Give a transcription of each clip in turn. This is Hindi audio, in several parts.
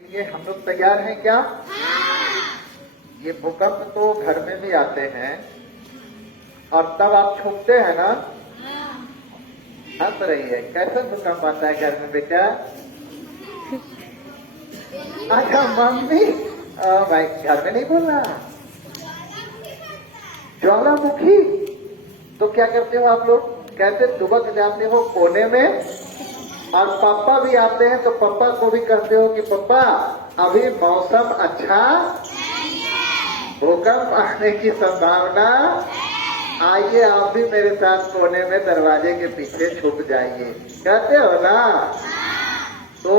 ये हम लोग तैयार हैं क्या? ये भूकंप तो घर में भी आते हैं और तब आप छुपते हैं ना? हंस रही है। कैसे भूकंप आता है घर में बेटा? अच्छा मम्मी भाई घर में नहीं बोल रहा। ज्वालामुखी। तो क्या करते हो आप लोग? कैसे दुबक जाते हो कोने में और पापा भी आते हैं तो पापा को भी कहते हो कि पापा अभी मौसम अच्छा, भूकंप आने की संभावना, आइए आप भी मेरे साथ कोने में दरवाजे के पीछे छुप जाइए, कहते हो ना? तो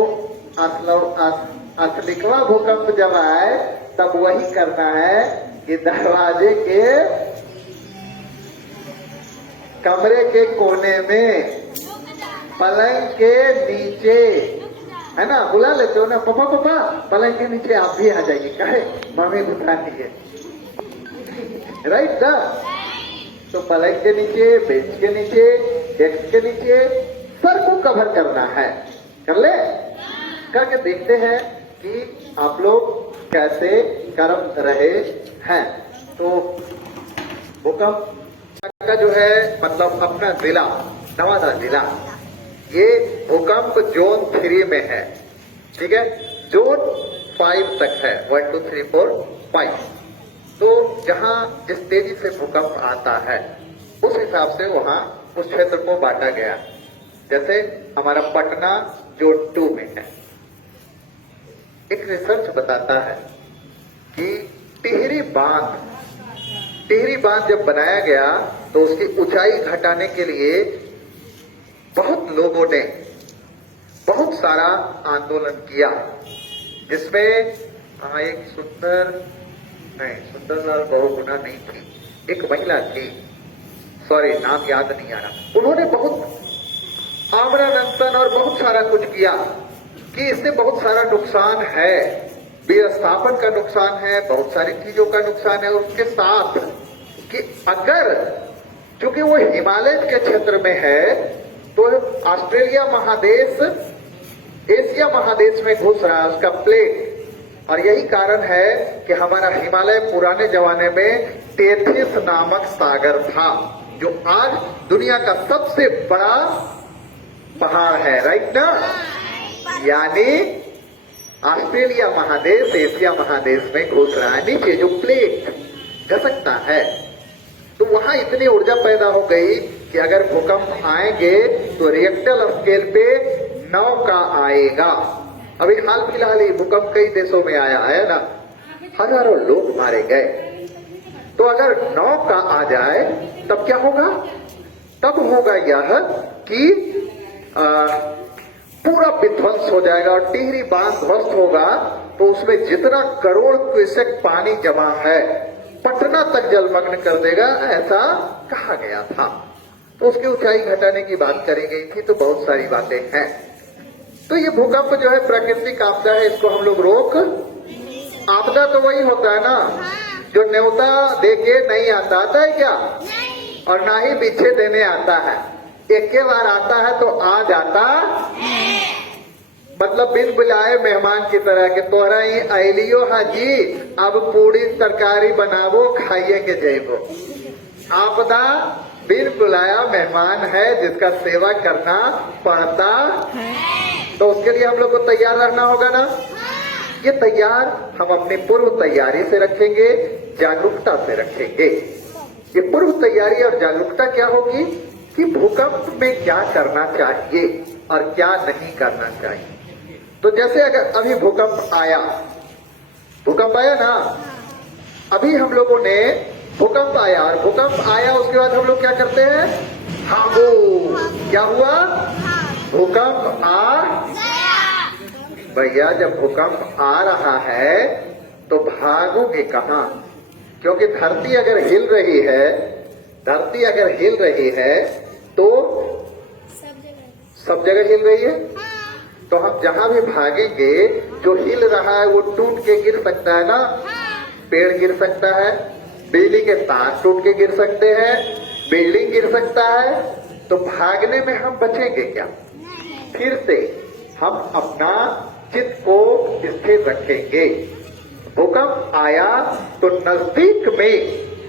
असलिकवा भूकंप जब आए तब वही करना है कि दरवाजे के कमरे के कोने में, पलंग के नीचे, है ना? बुला लेते हो ना, पापा पापा पलंग के नीचे आप भी आ जाइए, कहे मम्मी बुलाती है, राइट ना? तो पलंग के नीचे, बेंच के नीचे, डेस्क के नीचे, सर को कवर करना है। कर ले? करके देखते हैं कि आप लोग कैसे कर रहे हैं। तो भूकंप का जो है मतलब अपना जिला नवादा जिला, ये भूकंप जोन 3 में है, ठीक है? जोन 5 तक है, 1 2 3 4 5। तो जहां जिस तेजी से भूकंप आता है उस हिसाब से वहां उस क्षेत्र को बांटा गया। जैसे हमारा पटना जोन 2 में है। एक रिसर्च बताता है कि टिहरी बांध जब बनाया गया तो उसकी ऊंचाई घटाने के लिए बहुत लोगों ने बहुत सारा आंदोलन किया, जिसमें एक सुंदरलाल बहुगुणा नहीं थी, एक महिला थी, सॉरी नाम याद नहीं आ रहा। उन्होंने बहुत आमरण अनशन और बहुत सारा कुछ किया कि इससे बहुत सारा नुकसान है, विस्थापन का नुकसान है, बहुत सारी चीजों का नुकसान है। उसके साथ कि अगर क्योंकि वो हिमालय के क्षेत्र में है तो ऑस्ट्रेलिया महादेश एशिया महादेश में घुस रहा है उसका प्लेट, और यही कारण है कि हमारा हिमालय पुराने जमाने में टेथिस नामक सागर था, जो आज दुनिया का सबसे बड़ा पहाड़ है, राइट ना? यानी ऑस्ट्रेलिया महादेश एशिया महादेश में घुस रहा है, नीचे जो प्लेट घसकता है। तो वहां इतनी ऊर्जा पैदा हो गई कि अगर भूकंप आएंगे तो रिएक्टर स्केल पे 9 का आएगा। अभी हाल फिलहाल ही भूकंप कई देशों में आया है ना, हजारों लोग मारे गए। तो अगर 9 का आ जाए तब क्या होगा? तब होगा यह कि पूरा विध्वंस हो जाएगा और टिहरी बांध ध्वस्त होगा। तो उसमें जितना करोड़ क्यूसेक पानी जमा है पटना तक जलमग्न कर देगा, ऐसा कहा गया था। तो उसकी ऊंचाई घटाने की बात करी गई थी। तो बहुत सारी बातें हैं। तो ये भूकंप जो है प्राकृतिक आपदा है, इसको हम लोग रोक। आपदा तो वही होता है ना जो न्योता देके नहीं आता है क्या? और ना ही पीछे देने आता है। एक के बार आता है तो आ जाता, मतलब बिन बुलाए मेहमान की तरह के तोहरा ही अलियो हाजी, अब पूरी तरकारी बनावो खाइए के जैबो। आपदा बिन बुलाया मेहमान है जिसका सेवा करना पड़ता है। तो उसके लिए हम लोग को तैयार रहना होगा ना। ये तैयार हम अपनी पूर्व तैयारी से रखेंगे, जागरूकता से रखेंगे। ये पूर्व तैयारी और जागरूकता क्या होगी कि भूकंप में क्या करना चाहिए और क्या नहीं करना चाहिए। तो जैसे अगर अभी भूकंप आया ना, अभी हम लोगों ने भूकंप आया और भूकंप आया उसके बाद हम लोग क्या करते हैं? भागो। क्या हुआ? भूकंप आ भैया, जब भूकंप आ रहा है तो भागोगे कहां? क्योंकि धरती अगर हिल रही है तो सब जगह हिल रही है। तो हम जहां भी भागेंगे जो हिल रहा है वो टूट के गिर सकता है ना। पेड़ गिर सकता है, बिजली के तार टूट के गिर सकते हैं, बिल्डिंग गिर सकता है। तो भागने में हम बचेंगे क्या? फिर से हम अपना चित्त को स्थिर रखेंगे। भूकंप आया तो नजदीक में,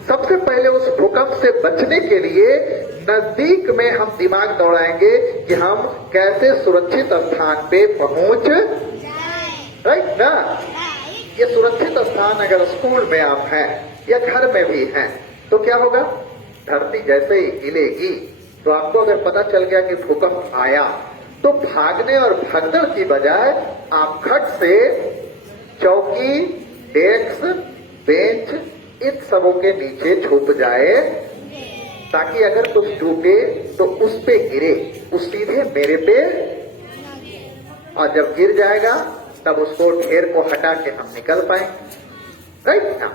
सबसे पहले उस भूकंप से बचने के लिए नजदीक में हम दिमाग दौड़ाएंगे कि हम कैसे सुरक्षित स्थान पे पहुंच जाएं। राइट ना? ये सुरक्षित स्थान अगर स्कूल में आप हैं या घर में भी हैं तो क्या होगा? धरती जैसे ही हिलेगी तो आपको अगर पता चल गया कि भूकंप आया तो भागने और भगदड़ की बजाय आप खट से चौकी, डेस्क, बेंच इन सबों के नीचे छुप जाए ताकि अगर कुछ टूटे तो उस पे गिरे, उस सीधे मेरे पे, और जब गिर जाएगा तब उसको ढेर को हटा के हम निकल पाए। राइट ना?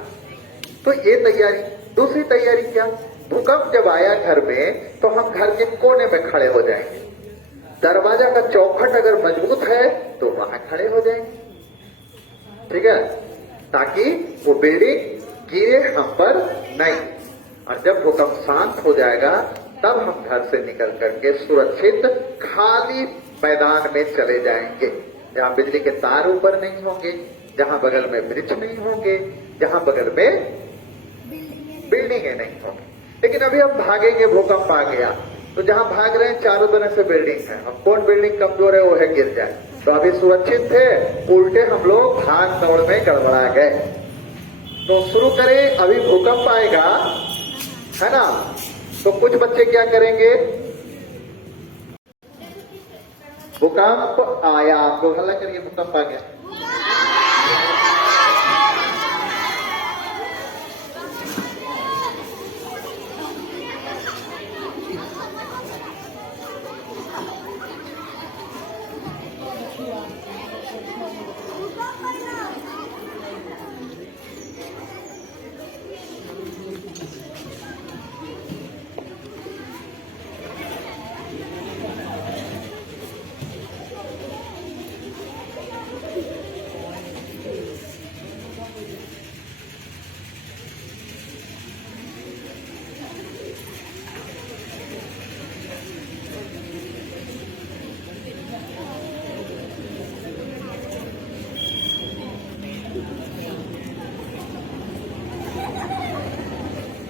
तो ये तैयारी। दूसरी तैयारी क्या? भूकंप जब आया घर में तो हम घर के कोने में खड़े हो जाएंगे। दरवाजा का चौखट अगर मजबूत है तो वहां खड़े हो जाएंगे, ठीक है, ताकि वो बिल्डिंग गिरे हम पर नहीं। और जब भूकंप शांत हो जाएगा तब हम घर से निकल करके सुरक्षित खाली मैदान में चले जाएंगे, जहां बिजली के तार ऊपर नहीं होंगे, जहां बगल में वृक्ष नहीं होंगे, जहां बगल में बिल्डिंगें नहीं होंगी। लेकिन अभी हम भागेंगे, भूकंप आ गया तो जहां भाग रहे हैं चारों तरफ से बिल्डिंग है, अब कौन बिल्डिंग कमजोर है वो है गिर जाए। तो अभी सुरक्षित थे, उल्टे हम लोग भाग दौड़ में गड़बड़ा गए। तो शुरू करें, अभी भूकंप आएगा, है ना? तो कुछ बच्चे क्या करेंगे? भूकंप आया, आपको हल्ला करिए, भूकंप आ गया।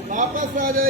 वापस आ जाइए।